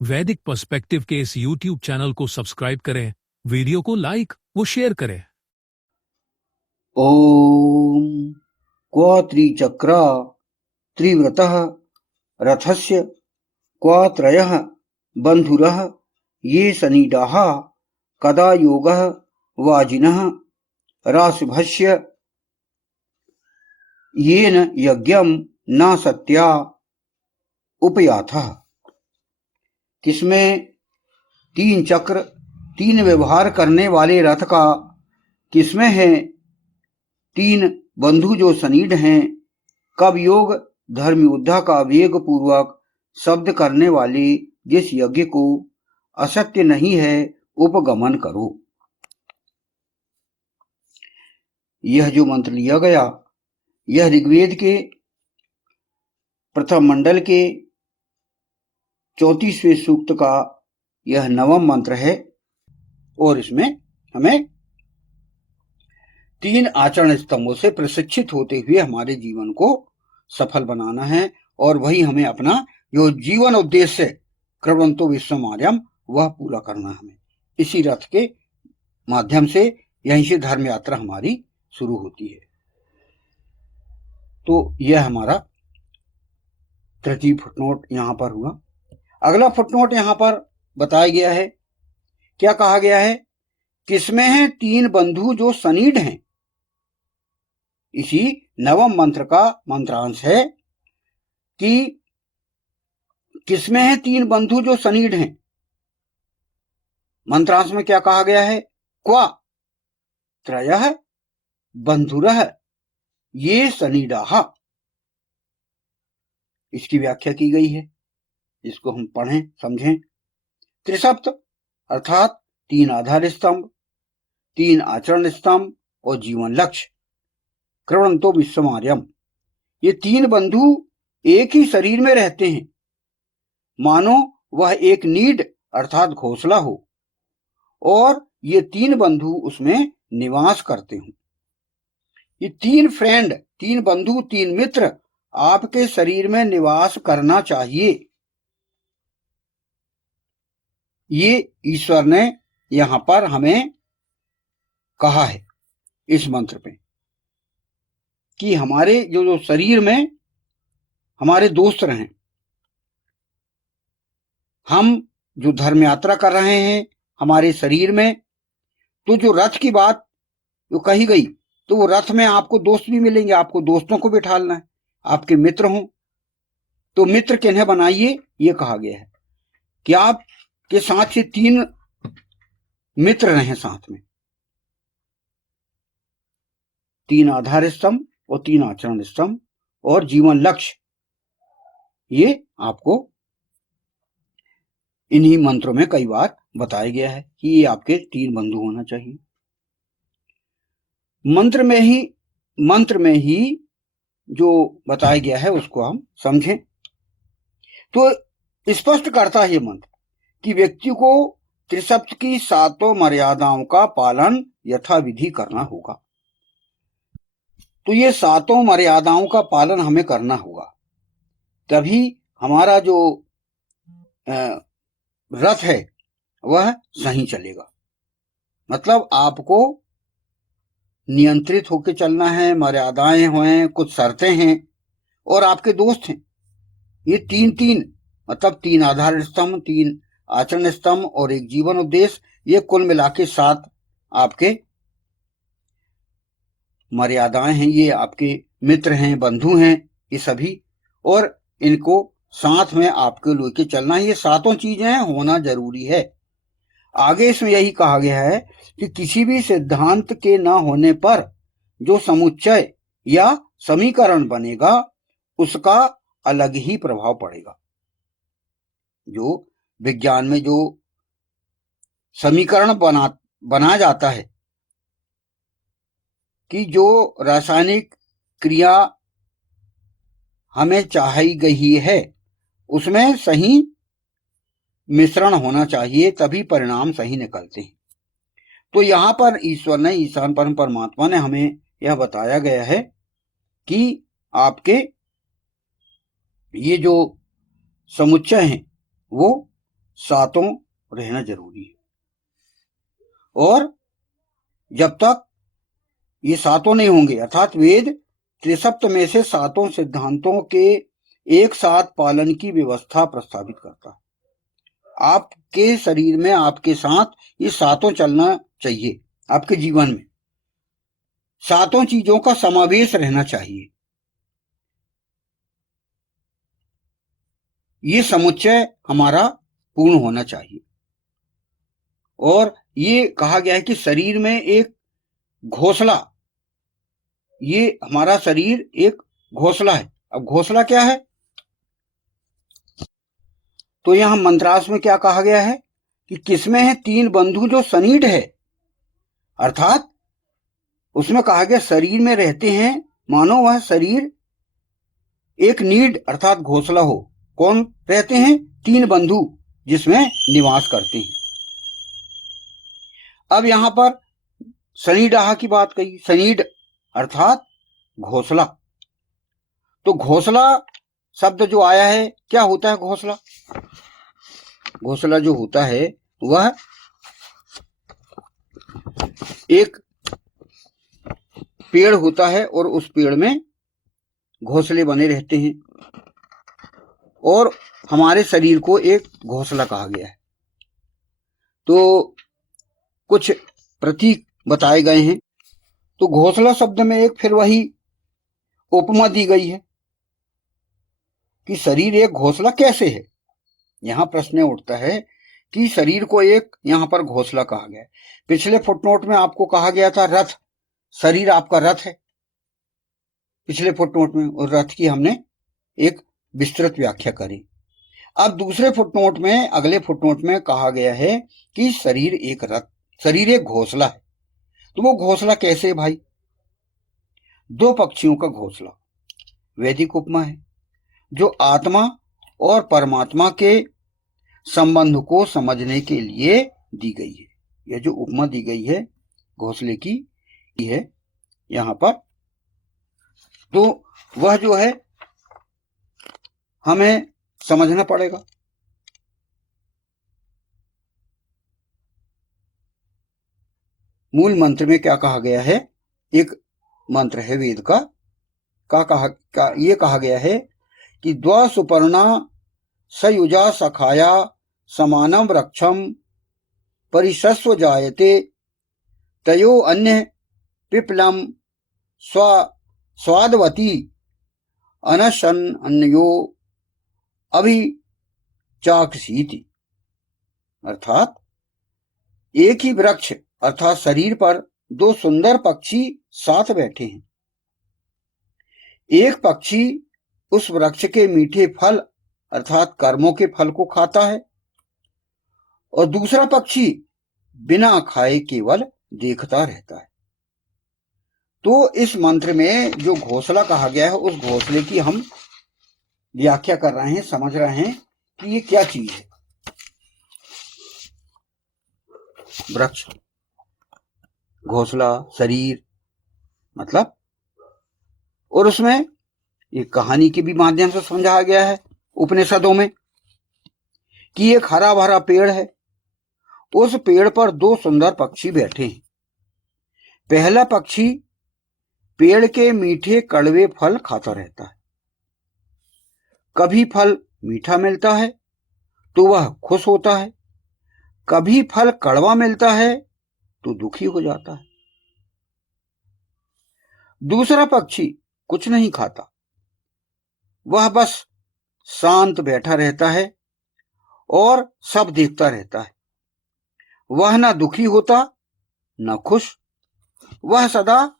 वैदिक पर्सपेक्टिव के इस YouTube चैनल को सब्सक्राइब करें, वीडियो को लाइक व शेयर करें। ओम क्व त्रिचक्र त्रिव्रतः रथस्य क्व त्रयः बन्धुरः ये सनीडाः कदा योगः वाजिनः राशुभस्य येन यज्ञं न सत्या उपयाथः। किसमें तीन चक्र तीन व्यवहार करने वाले रथ का किसमें है, तीन बंधु जो सनीड हैं, कब योग धर्म योद्धा का वेग पूर्वक शब्द करने वाले जिस यज्ञ को असत्य नहीं है उपगमन करो। यह जो मंत्र लिया गया यह ऋग्वेद के प्रथम मंडल के 34वें सूक्त का यह 9वां मंत्र है और इसमें हमें तीन आचरण स्तंभों से प्रशिक्षित होते हुए हमारे जीवन को सफल बनाना है और वही हमें अपना जो जीवन उद्देश्य है क्रमंतो विश्वमार्यम वह पूरा करना है। हमें इसी रथ के माध्यम से यहीं से धर्म यात्रा हमारी शुरू होती है। तो यह हमारा तृतीय फुटनोट यहां पर हुआ। अगला फुटनोट यहां पर बताया गया है, क्या कहा गया है, किसमें है तीन बंधु जो सनीड हैं। इसी नवम मंत्र का मंत्रांश है कि किसमें है तीन बंधु जो सनीड हैं। मंत्रांश में क्या कहा गया है, क्वा त्रयः बंधुरः ये सनीडाः। इसकी व्याख्या की गई है, इसको हम पढ़ें समझें। त्रिसप्त अर्थात तीन आधार स्तंभ, तीन आचरण स्तंभ और जीवन लक्ष्य। क्रवणंतो विश्वमार्यम, ये तीन बंधु एक ही शरीर में रहते हैं, मानो वह एक नीड अर्थात घोंसला हो और ये तीन बंधु उसमें निवास करते हों। ये तीन फ्रेंड, तीन बंधु, तीन मित्र आपके शरीर में निवास करना चाहिए। ये ईश्वर ने यहां पर हमें कहा है इस मंत्र पे कि हमारे जो शरीर में हमारे दोस्त रहें। हम जो धर्म यात्रा कर रहे हैं हमारे शरीर में, तो जो रथ की बात जो कही गई, तो वो रथ में आपको दोस्त भी मिलेंगे, आपको दोस्तों को बिठालना है, आपके मित्र हों। तो मित्र किन्हें बनाइए, ये कहा गया है कि आपके साथ से तीन मित्र रहें साथ में, तीन आधार स्तंभ और तीन आचरण स्तंभ और जीवन लक्ष्य। ये आपको इन्हीं मंत्रों में कई बार बताया गया है कि ये आपके तीन बंधु होना चाहिए। मंत्र में ही जो बताया गया है उसको हम समझें। तो स्पष्ट करता है ये मंत्र कि व्यक्ति को त्रिसप्त की सातों मर्यादाओं का पालन यथाविधि करना होगा। तो ये सातों मर्यादाओं का पालन हमें करना होगा, तभी हमारा जो रथ है वह सही चलेगा। मतलब आपको नियंत्रित होकर चलना है, मर्यादाएं हैं, कुछ शर्तें हैं और आपके दोस्त हैं। ये तीन तीन मतलब तीन आधार स्तंभ, तीन आचरण स्तंभ और एक जीवन उद्देश्य, ये कुल मिला के 7 आपके मर्यादाएं हैं। ये आपके मित्र हैं, बंधु हैं, ये सभी, और इनको साथ में आपके लेके चलना है। ये सातों चीजें होना जरूरी है। आगे इसमें यही कहा गया है कि किसी भी सिद्धांत के न होने पर जो समुच्चय या समीकरण बनेगा उसका अलग ही प्रभाव पड़ेगा। जो विज्ञान में जो समीकरण बना जाता है कि जो रासायनिक क्रिया हमें चाहिए गई है उसमें सही मिश्रण होना चाहिए, तभी परिणाम सही निकलते हैं। तो यहां पर ईश्वर ने, ईशान परम परमात्मा ने हमें यह बताया गया है कि आपके ये जो समुच्चय हैं वो सातों रहना जरूरी है। और जब तक ये सातों नहीं होंगे, अर्थात वेद त्रिसप्त में से सातों सिद्धांतों के एक साथ पालन की व्यवस्था प्रस्तावित करता है। आपके शरीर में, आपके साथ ये सातों चलना चाहिए। आपके जीवन में सातों चीजों का समावेश रहना चाहिए। ये समुच्चय हमारा पूर्ण होना चाहिए। और ये कहा गया है कि शरीर में एक घोंसला, ये हमारा शरीर एक घोंसला है। अब घोंसला क्या है? तो यहां मंत्रार्थ में क्या कहा गया है कि किसमें है? तीन बंधु जो सनीड है, अर्थात उसमें कहा गया शरीर में रहते हैं मानो वह शरीर एक नीड अर्थात घोंसला हो। कौन रहते हैं? तीन बंधु जिसमें निवास करते हैं। अब यहां पर सनीडाह की बात कही। सनीड अर्थात घोंसला। तो घोंसला शब्द जो आया है, क्या होता है घोंसला? घोंसला जो होता है वह एक पेड़ होता है और उस पेड़ में घोंसले बने रहते हैं और हमारे शरीर को एक घोंसला कहा गया है। तो कुछ प्रतीक बताए गए हैं। तो घोंसला शब्द में एक फिर वही उपमा दी गई है कि शरीर एक घोंसला कैसे है। यहां प्रश्न उठता है कि शरीर को एक यहां पर घोंसला कहा गया है। पिछले फुटनोट में आपको कहा गया था रथ, शरीर आपका रथ है पिछले फुटनोट में, और रथ की हमने एक विस्तृत व्याख्या करी। अब दूसरे फुटनोट में, अगले फुटनोट में कहा गया है कि शरीर एक रथ, शरीर एक घोंसला है। तो वो घोंसला कैसे है भाई? दो पक्षियों का घोंसला वैदिक उपमा है जो आत्मा और परमात्मा के संबंध को समझने के लिए दी गई है। यह जो उपमा दी गई है घोंसले की है यहां पर, तो वह जो है हमें समझना पड़ेगा। मूल मंत्र में क्या कहा गया है? एक मंत्र है वेद का ये कहा गया है कि द्वा सुपर्णा सयुजा सखाया समानम वृक्षम परिशस्व जायते तयो अन्य पिपलम स्वादवती अनशन अन्यो अभिचाक्षीति। अर्थात एक ही वृक्ष अर्थात शरीर पर दो सुंदर पक्षी साथ बैठे हैं। एक पक्षी उस वृक्ष के मीठे फल अर्थात कर्मों के फल को खाता है और दूसरा पक्षी बिना खाए केवल देखता रहता है। तो इस मंत्र में जो घोंसला कहा गया है उस घोंसले की हम व्याख्या कर रहे हैं, समझ रहे हैं कि ये क्या चीज है। वृक्ष, घोंसला, शरीर मतलब, और उसमें एक कहानी के भी माध्यम से समझाया गया है उपनिषदों में कि एक हरा भरा पेड़ है, उस पेड़ पर दो सुंदर पक्षी बैठे हैं। पहला पक्षी पेड़ के मीठे कड़वे फल खाता रहता है। कभी फल मीठा मिलता है तो वह खुश होता है, कभी फल कड़वा मिलता है तो दुखी हो जाता है। दूसरा पक्षी कुछ नहीं खाता, वह बस शांत बैठा रहता है और सब देखता रहता है। वह न दुखी होता न खुश, वह सदा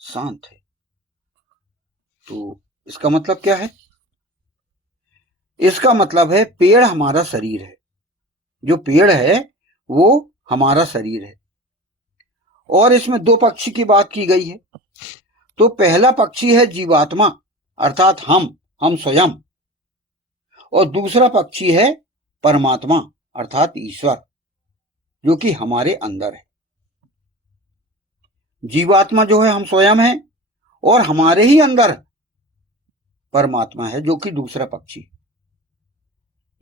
शांत है। तो इसका मतलब क्या है? इसका मतलब है पेड़ हमारा शरीर है। जो पेड़ है वो हमारा शरीर है और इसमें दो पक्षी की बात की गई है। तो पहला पक्षी है जीवात्मा अर्थात हम स्वयं, और दूसरा पक्षी है परमात्मा अर्थात ईश्वर जो कि हमारे अंदर है। जीवात्मा जो है हम स्वयं हैं और हमारे ही अंदर परमात्मा है जो कि दूसरा पक्षी।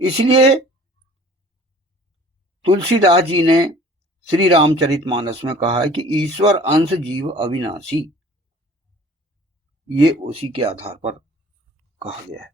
इसलिए तुलसीदास जी ने श्री रामचरितमानस में कहा है कि ईश्वर अंश जीव अविनाशी, ये उसी के आधार पर कहा गया है।